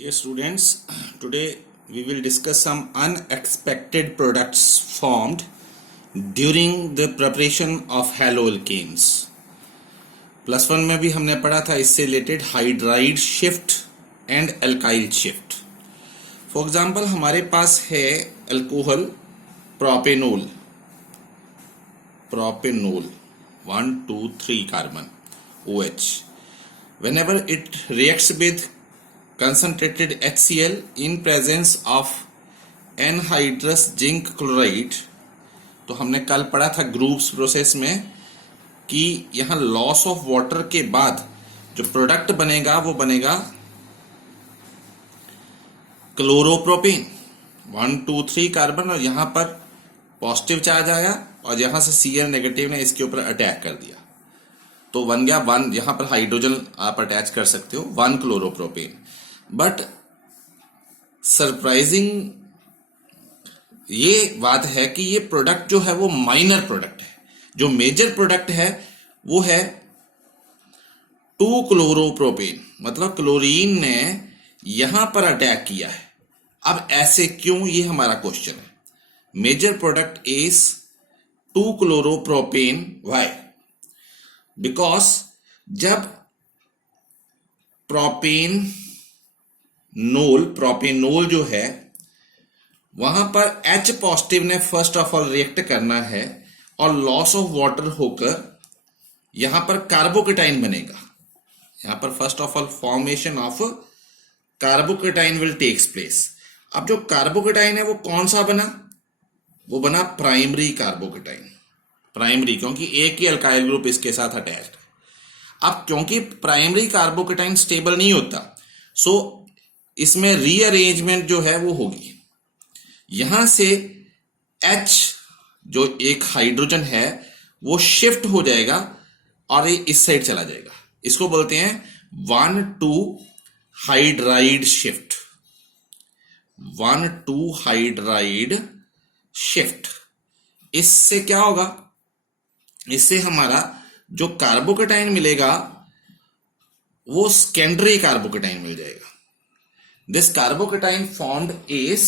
Dear students, today we will discuss some unexpected products formed during the preparation of haloalkanes. Plus one में भी हमने पढ़ा था इससे related hydride shift and alkyl shift. For example हमारे पास है alcohol propanol 1 2 3 carbon OH. Whenever it reacts with concentrated HCl in presence of anhydrous zinc chloride, तो हमने कल पढ़ा था ग्रुप्स प्रोसेस में कि यहां लॉस ऑफ वाटर के बाद जो प्रोडक्ट बनेगा वो बनेगा क्लोरोप्रोपेन 1 2 3 कार्बन, और यहां पर पॉजिटिव चार्ज आया और यहां से Cl नेगेटिव ने इसके ऊपर अटैक कर दिया तो बन गया 1. यहां पर हाइड्रोजन आप अटैच कर सकते हो 1 क्लोरोप्रोपेन. बट सरप्राइजिंग ये बात है कि ये प्रोडक्ट जो है वो माइनर प्रोडक्ट है. जो मेजर प्रोडक्ट है वो है 2 क्लोरोप्रोपेन, मतलब क्लोरीन ने यहां पर अटैक किया है. अब ऐसे क्यों, ये हमारा क्वेश्चन है. Major product is 2 chloropropane. Why? Because जब प्रोपेनोल जो है वहां पर H पॉजिटिव ने फर्स्ट ऑफ ऑल रिएक्ट करना है और लॉस ऑफ वाटर होकर यहां पर कार्बोकेटाइन बनेगा. यहां पर first of all formation of carbocation will takes place. अब जो कार्बोकेटाइन है वो कौन सा बना? वो बना प्राइमरी कार्बोकेटाइन. प्राइमरी क्योंकि एक ही अल्काइल ग्रुप इसके साथ अटैच्ड है. अब क्योंकि प्राइमरी कार्बोकेटाइन स्टेबल नहीं होता, सो इसमें रीअरेंजमेंट जो है वो होगी. यहां से H जो एक हाइड्रोजन है वो शिफ्ट हो जाएगा और ये इस साइड चला जाएगा. इसको बोलते हैं 1 2 हाइड्राइड शिफ्ट. 1 2 hydride shift. इससे क्या होगा? इससे हमारा जो कार्बोकेटाइन मिलेगा वो सेकेंडरी कार्बोकेटाइन मिल जाएगा. This carbocation formed is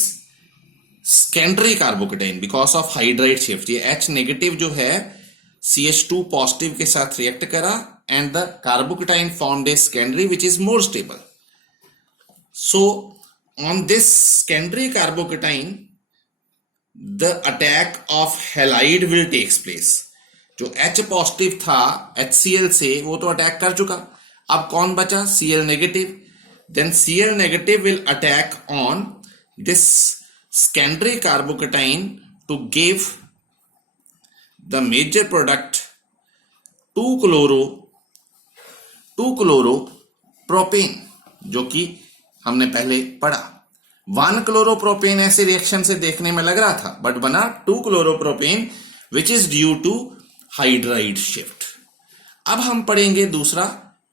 secondary carbocation because of hydride shift. ये H नेगेटिव जो है CH2 पॉजिटिव के साथ रिएक्ट करा and the carbocation formed is secondary which is more stable. So on this secondary carbocation the attack of halide will takes place. जो H positive था HCl से वो तो अटैक कर चुका. अब कौन बचा? Cl negative. Then Cl negative will attack on this secondary carbocation to give the major product 2 chloropropan, जो कि हमने पहले पढ़ा. 1 क्लोरोप्रोपेन ऐसे रिएक्शन से देखने में लग रहा था बट बना 2 chloropropane which is due two hydride shift. अब हम पढ़ेंगे दूसरा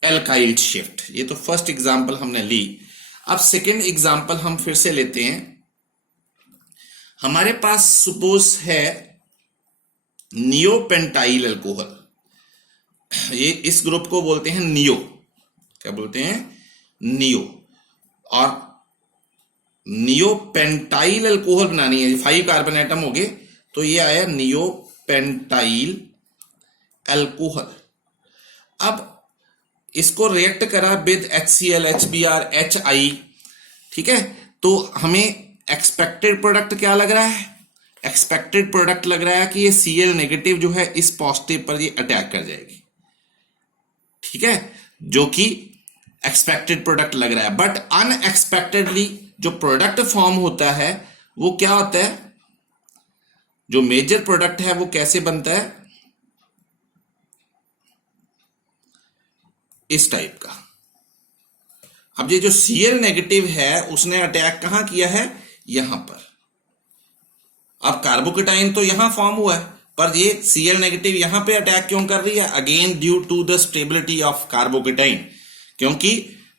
एल्काइल शिफ्ट. ये तो फर्स्ट एग्जांपल हमने ली. अब सेकंड एग्जांपल हम फिर से लेते हैं. हमारे पास सपोज है नियोपेंटाइल अल्कोहल. ये इस ग्रुप को बोलते हैं नियो. क्या बोलते हैं? नियो. और नियोपेंटाइल अल्कोहल बनानी है. 5 कार्बन एटम हो गए तो ये आया नियोपेंटाइल अल्कोहल. अब इसको रिएक्ट करा विद HCl HBr HI. ठीक है, तो हमें एक्सपेक्टेड प्रोडक्ट क्या लग रहा है? एक्सपेक्टेड प्रोडक्ट लग रहा है कि ये Cl नेगेटिव जो है इस पॉजिटिव पर ये अटैक कर जाएगी. ठीक है, जो कि एक्सपेक्टेड प्रोडक्ट लग रहा है. बट अनएक्सपेक्टेडली जो प्रोडक्ट फॉर्म होता है वो क्या होता है? जो मेजर प्रोडक्ट है वो कैसे बनता है? इस टाइप का. अब ये जो Cl नेगेटिव है उसने अटैक कहां किया है? यहां पर. अब कार्बोकेटाइन तो यहां फॉर्म हुआ है पर ये Cl नेगेटिव यहां पे अटैक क्यों कर रही है? Again due to the stability of carbocation. क्योंकि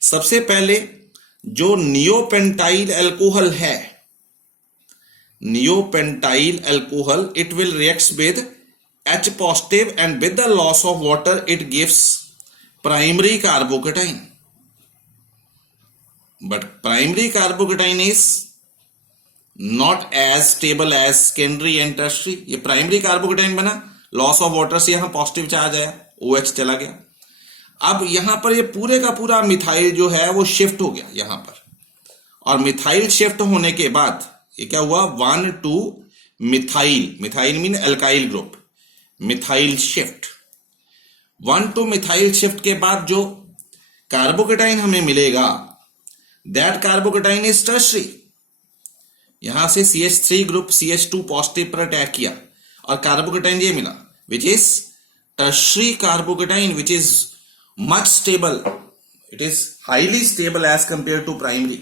सबसे पहले जो नियोपेंटाइल अल्कोहल है, neopentyl alcohol, it will reacts with H positive and with the loss of water it gives primary carbocation. but primary carbocation is not as stable as secondary and tertiary. ये primary carbocation बना, loss of water से यहां positive charge आया, OH चला गया। अब यहां पर ये पूरे का पूरा मिथाइल जो है वो शिफ्ट हो गया यहां पर, और मिथाइल शिफ्ट होने के बाद ये क्या हुआ, 1 to methyl, methyl mean alkyl group, methyl shift. 1 to methyl shift के बाद जो कार्बोकेटाइन हमें मिलेगा, दैट कार्बोकेटाइन इज टर्शरी। यहां से CH3 ग्रुप CH2 पॉजिटिव पर अटैक किया और कार्बोकेटाइन ये मिला, which is tertiary carbocation, which is much stable, it is highly stable as compare to primary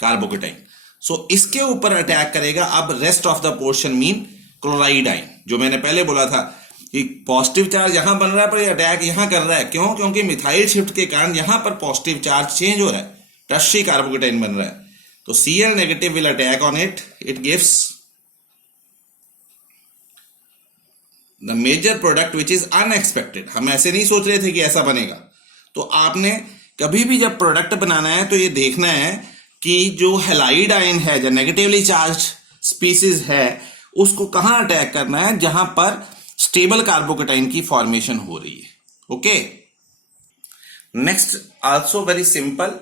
carbocation. So इसके ऊपर अटैक करेगा अब rest of the portion mean chloride ion. जो मैंने पहले बोला था कि पॉजिटिव चार्ज यहां बन रहा है पर अटैक यहां कर रहा है, क्यों? क्योंकि मिथाइल शिफ्ट के कारण यहां पर पॉजिटिव चार्ज चेंज हो रहा है, टर्शरी कार्बोकेटाइन बन रहा है। तो Cl negative will attack on it, it gives the major product which is unexpected। हम ऐसे नहीं सोच रहे थे कि ऐसा बनेगा। तो आपने कभी भी जब प्रोडक्ट बनाना है तो ये देखना है कि जो हैलाइड आयन है, जो नेगेटिवली चार्ज स्पीसीज है, उसको कहां अटैक करना है, जहां पर स्टेबल कार्बोकेटाइन की फॉर्मेशन हो रही है। Okay, next also very simple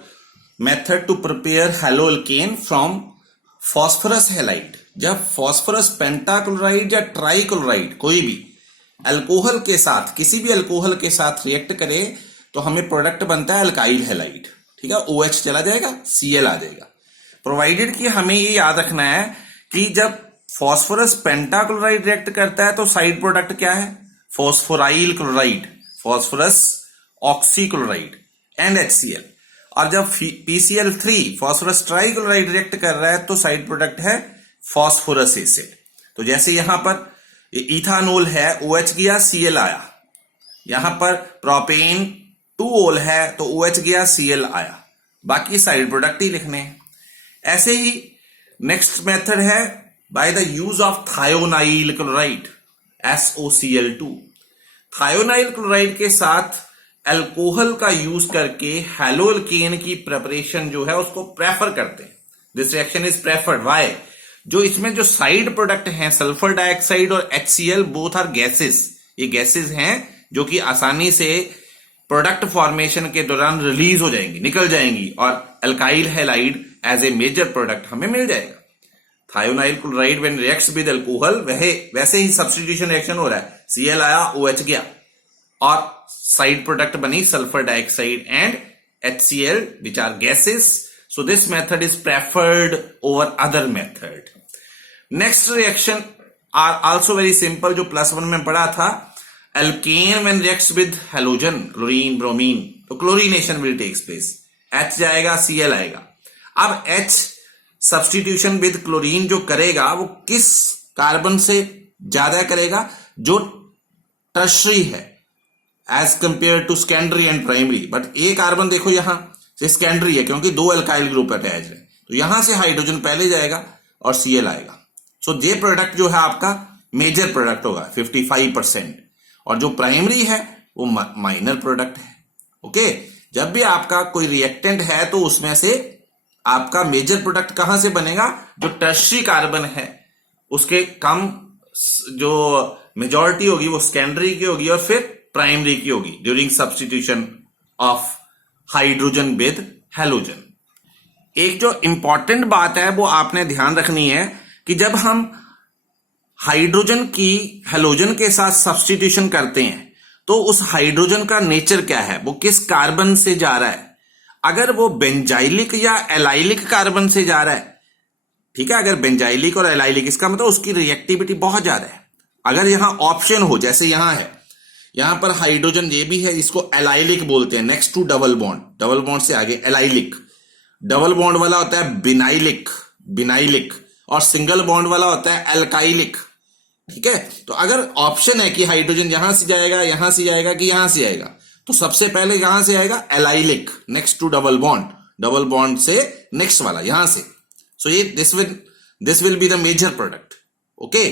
method to prepare haloalkane from phosphorus halide. जब फॉस्फोरस पेंटाक्लोराइड या ट्राइक्लोराइड कोई भी अल्कोहल के साथ, किसी भी अल्कोहल के साथ रिएक्ट करे तो हमें प्रोडक्ट बनता है अल्काइल हैलाइड। ठीक है, OH चला जाएगा, Cl आ जाएगा। प्रोवाइडेड कि हमें ये याद रखना है कि जब फॉस्फोरस पेंटाक्लोराइड रिएक्ट करता है तो साइड प्रोडक्ट क्या है, phosphoryl chloride, phosphorus oxychloride and HCl। और जब PCl3 फॉस्फोरस ट्राइक्लोराइड रिएक्ट कर रहा है तो साइड प्रोडक्ट है फॉस्फोरस एसिड। तो जैसे यहां पर इथानोल है, OH गया, Cl आया। यहां पर प्रोपेन 2-ओल है तो OH गया, Cl आया। बाकी साइड प्रोडक्ट ही लिखने हैं। ऐसे ही नेक्स्ट मेथड है by the use of thionyl chloride, SOCl2। Thionyl chloride के साथ अल्कोहल का यूज करके हैलोअल्केन की प्रिपरेशन जो है उसको प्रेफर करते हैं। This reaction is preferred, why? जो इसमें जो साइड प्रोडक्ट हैं सल्फर डाइऑक्साइड और HCl, बोथ आर गैसेस। ये गैसेस हैं जो कि आसानी से प्रोडक्ट फॉर्मेशन के दौरान रिलीज हो जाएंगी, निकल जाएंगी, और alkyl halide as a major product हमें मिल जाएगा। Thionyl chloride when reacts with alcohol, वैसे ही सब्स्टिट्यूशन रिएक्शन हो रहा है, Cl आया, OH गया, और साइड प्रोडक्ट बनी sulphur dioxide and HCl, which are gases. So this method is preferred over other method. Next reaction are also very simple, जो +1 में पढ़ा था, alkane when reacts with halogen, chlorine, bromine, तो chlorination will takes place, H जाएगा, Cl आएगा। अब H substitution with chlorine जो करेगा वो किस कार्बन से ज्यादा करेगा, जो टर्शरी है as compare to secondary and primary. But a carbon देखो यहां से सेकेंडरी है क्योंकि 2 अल्काइल ग्रुप अटैच है, तो यहां से हाइड्रोजन पहले जाएगा और Cl आएगा। सो ये प्रोडक्ट जो है आपका मेजर प्रोडक्ट होगा 55%, और जो प्राइमरी है वो माइनर प्रोडक्ट है। ओके, जब भी आपका कोई रिएक्टेंट है तो उसमें से आपका मेजर प्रोडक्ट कहां से बनेगा, जो टर्शरी कार्बन है उसके कम जो मेजॉरिटी होगी वो सेकेंडरी की होगी और फिर प्राइमरी की होगी during substitution of hydrogen with halogen. एक जो इंपॉर्टेंट बात है वो आपने ध्यान रखनी है कि जब हम हाइड्रोजन की हैलोजन के साथ सब्स्टिट्यूशन करते हैं तो उस हाइड्रोजन का नेचर क्या है, वो किस कार्बन से जा रहा है। अगर वो बेंजाइलिक या एलाइलिक कार्बन से जा रहा है, ठीक है, अगर बेंजाइलिक और एलाइलिक, इसका मतलब उसकी रिएक्टिविटी बहुत ज्यादा है। अगर यहां ऑप्शन हो, जैसे यहां है, यहां पर हाइड्रोजन ये भी है, इसको एलाइलिक बोलते हैं, next to double bond, double bond से आगे एलाइलिक, डबल बॉन्ड वाला होता है बिनाइलिक, और सिंगल बॉन्ड वाला होता है एल्काइलिक। ठीक है, तो अगर ऑप्शन है कि हाइड्रोजन यहां से जाएगा कि यहां से आएगा, तो सबसे पहले यहां से आएगा allylic, next to double bond से नेक्स्ट वाला यहां से। सो ये this will be the major product. Okay,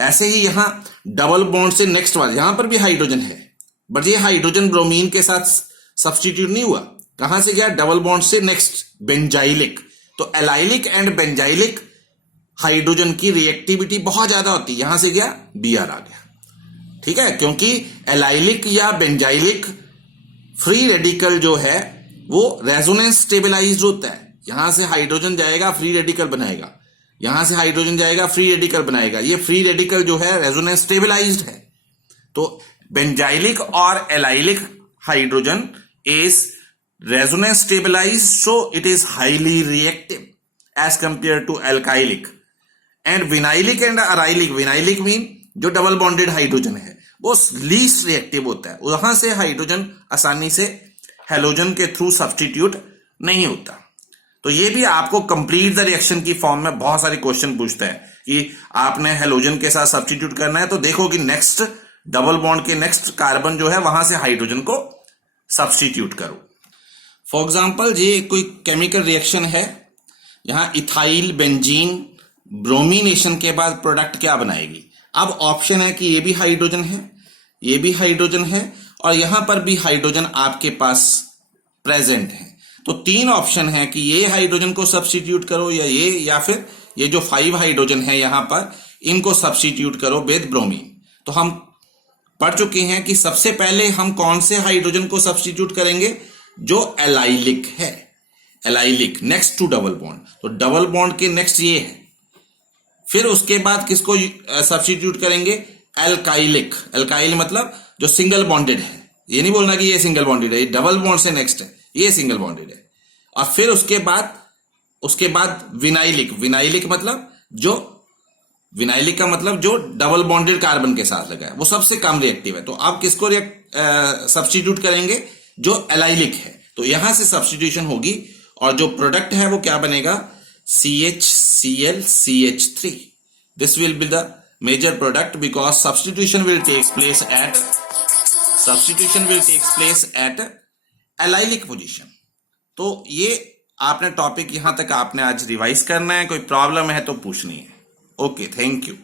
ऐसे ही यहां डबल बॉन्ड से नेक्स्ट वाला, यहां पर भी हाइड्रोजन है, बट ये हाइड्रोजन ब्रोमीन के साथ सब्स्टिट्यूट नहीं हुआ, कहां से गया, डबल बॉन्ड से नेक्स्ट बेंजाइलिक। तो एलाइलिक एंड बेंजाइलिक हाइड्रोजन की रिएक्टिविटी बहुत ज्यादा होती है, यहां से गया Br आ गया, ठीक है, क्योंकि एलाइलिक या बेंजाइलिक फ्री रेडिकल जो है वो रेजोनेंस स्टेबलाइज्ड होता है। यहां से हाइड्रोजन जाएगा फ्री रेडिकल बनाएगा, यहां से हाइड्रोजन जाएगा फ्री रेडिकल बनाएगा, ये फ्री रेडिकल जो है रेजोनेंस स्टेबलाइज्ड है। तो बेंजाइलिक और allylic hydrogen is resonance stabilised, so it is highly reactive as compare to alkylic. And vinylic and arylic, vinylic mean जो डबल बॉन्डेड हाइड्रोजन है वो लीस्ट रिएक्टिव होता है, वहां से हाइड्रोजन आसानी से हेलोजन के थ्रू सब्स्टिट्यूट नहीं होता। तो ये भी आपको कंप्लीट द रिएक्शन की फॉर्म में बहुत सारे क्वेश्चन पूछता है कि आपने हेलोजन के साथ सब्स्टिट्यूट करना है, तो देखो कि नेक्स्ट डबल बॉन्ड के नेक्स्ट कार्बन जो है वहां से हाइड्रोजन को सब्स्टिट्यूट करो। फॉर एग्जाम्पल ये कोई केमिकल रिएक्शन है, यहां इथाइल बेंजीन ब्रोमिनेशन के बाद प्रोडक्ट क्या बनाएगी। अब ऑप्शन है कि ये भी हाइड्रोजन है, ये भी हाइड्रोजन है और यहां पर भी हाइड्रोजन आपके पास प्रेजेंट है। तो तीन ऑप्शन है कि ये हाइड्रोजन को सब्स्टिट्यूट करो या फिर ये जो 5 हाइड्रोजन है यहां पर इनको सब्स्टिट्यूट करो विद ब्रोमीन। तो हम पढ़ चुके हैं कि सबसे पहले हम कौन से हाइड्रोजन को सब्स्टिट्यूट करेंगे, जो एलाइलिक है, allylic next to double bond, तो डबल बॉन्ड के नेक्स्ट ये है। फिर उसके बाद किसको सब्स्टिट्यूट करेंगे, एल्काइलिक, एल्काइल मतलब जो सिंगल बॉन्डेड है, ये नहीं बोलना कि ये सिंगल बॉन्डेड है, ये डबल बॉन्ड से नेक्स्ट है, ये सिंगल बॉन्डेड है। और फिर उसके बाद विनाइलिक, विनाइलिक मतलब जो विनाइलिक का मतलब जो डबल बॉन्डेड कार्बन के साथ लगा है, वो सबसे कम रिएक्टिव है। तो आप किसको सब्स्टिट्यूट करेंगे, जो एलाइलिक है। तो यहां से सब्स्टिट्यूशन होगी और जो प्रोडक्ट है वो क्या बनेगा, CHCl CH3. This will be the major product because substitution will take place at allylic position. तो ये आपने टॉपिक यहां तक आपने आज रिवाइज करना है, कोई प्रॉब्लम है तो पूछनी है। Okay, thank you.